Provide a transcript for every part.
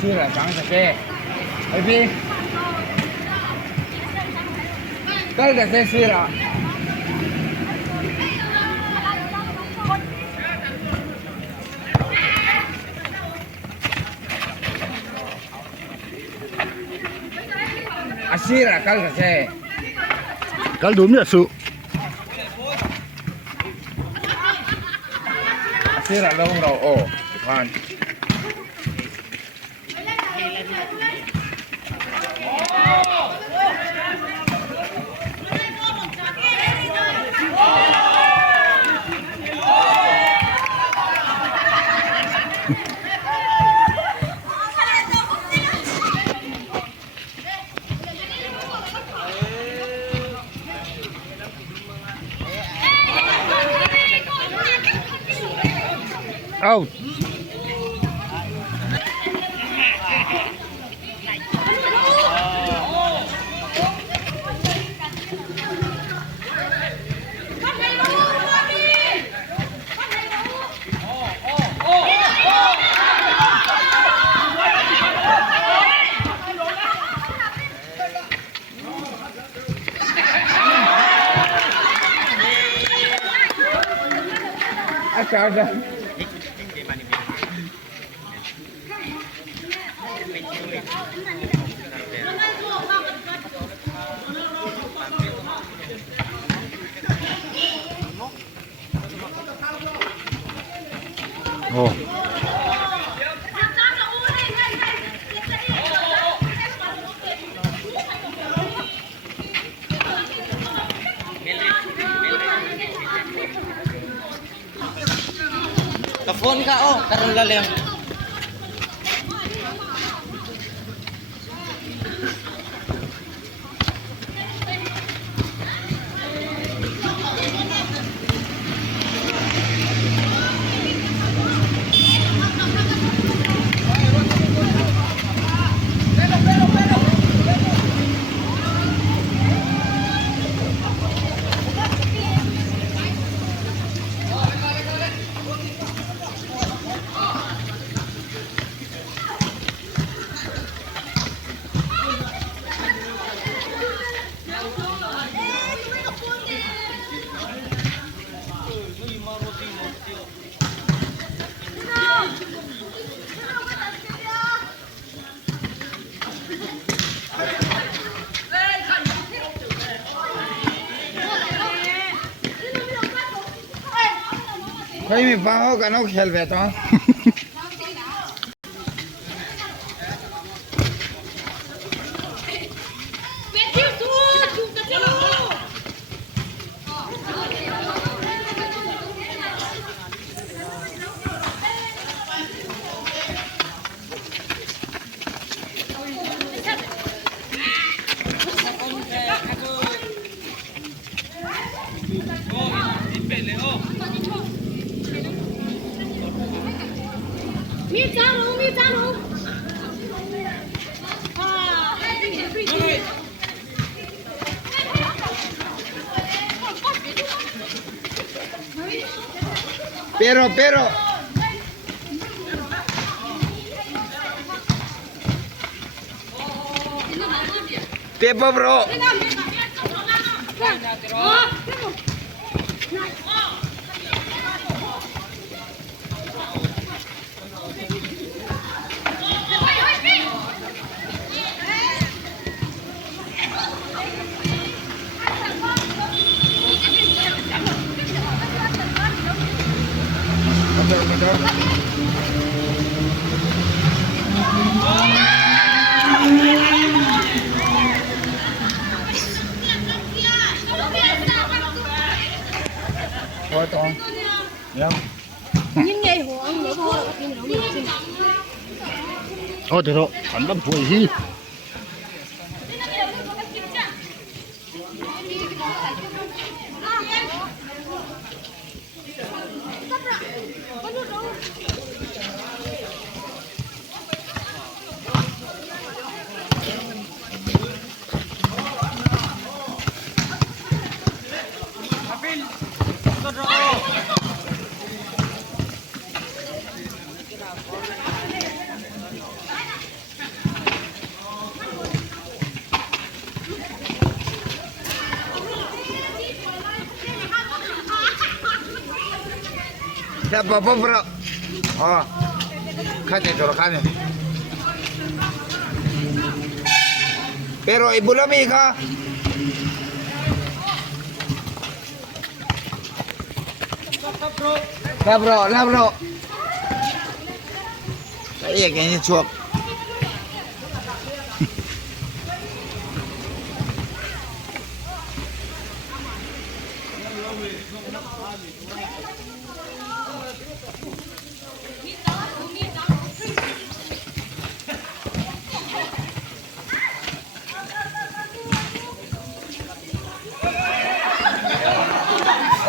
Sira, jangan sakit. Habis, kalau dah saya sira. Asira, kalau dah saya. Kalau dulu ya su. Asira, dong raw. Oh, kan. Out. Ada. Oh. Telepon ka oh, karon lalim. Kau ini bawa kan aku khel betul. Pero. Pepo bro. Ôi con. Nhâm. Nhưng ngày hoàng nó thôi nhưng nó mình xin. Oh, pero anda pues sí. Siapa bro? Oh, kanya toro kanya. Pero ibu lami ka? Lah bro. Iya kayaknya cuap.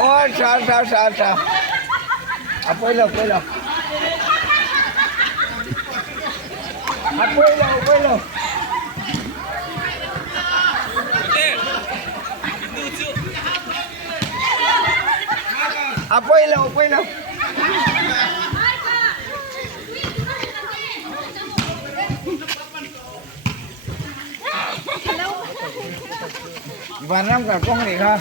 Oh, sa. Apoy lo. Apoy lo. Gimana cả con này ha?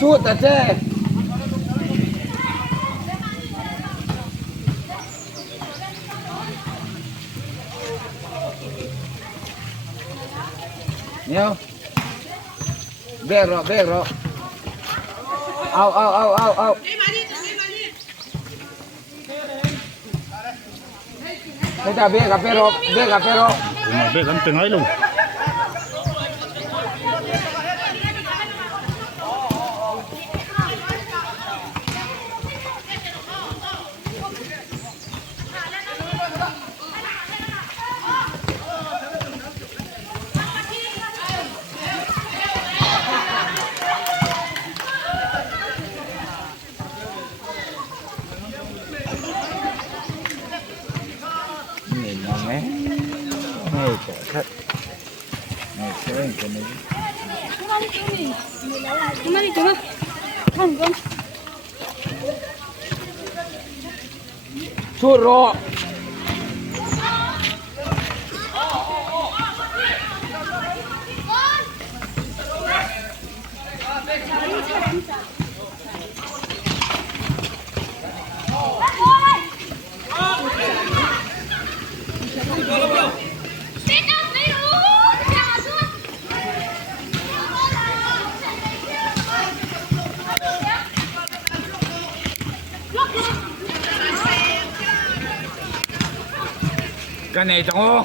Sút à chứ. Nhiều. Về rồi. Ao. Bây giờ về cà phê rồi. Mà biết lắm từng ấy luôn. Nhìn ngon đấy. Này cổ thật. Này chơi cái này. 그만이 그만. 건. Sút rồi. Cái này to.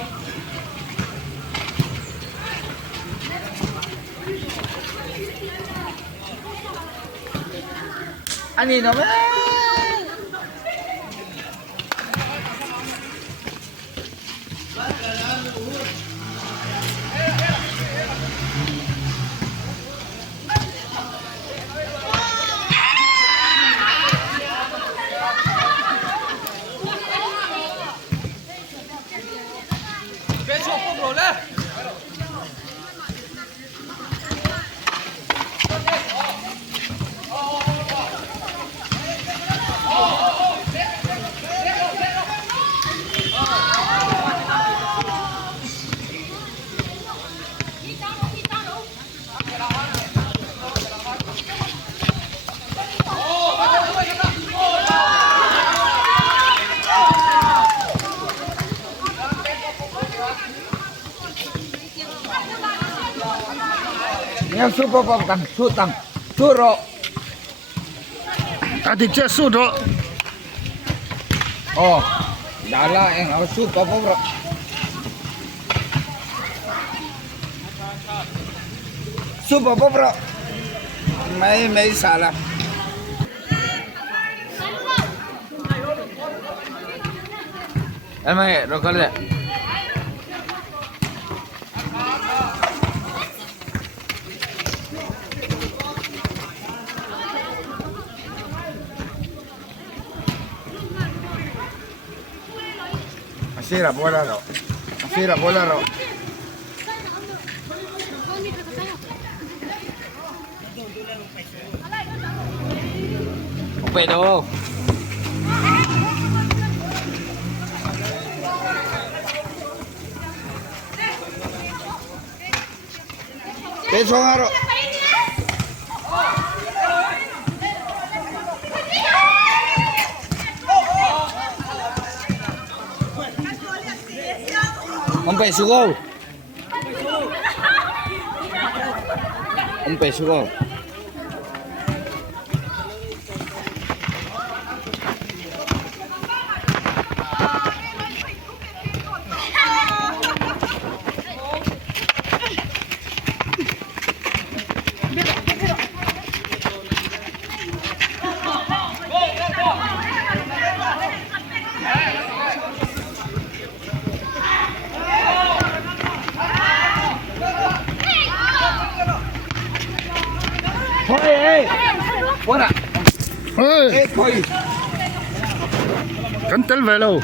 Anh nhìn nó mấy. Em sút bóp tăng, sút rồi. À thì chưa sút rồi. Ồ, đã là emเอาsút bóp rồi. Sút bóp rồi. Mấy xả là. Em ơi, rồi con lại. Así la bola, no. Así la bola, no. ไปดูเป็นช่วงอะไรSampai sugo. Sampai sugo. Thôi ê. What ạ? Ê, Ê thôi. cắn tên về đâu?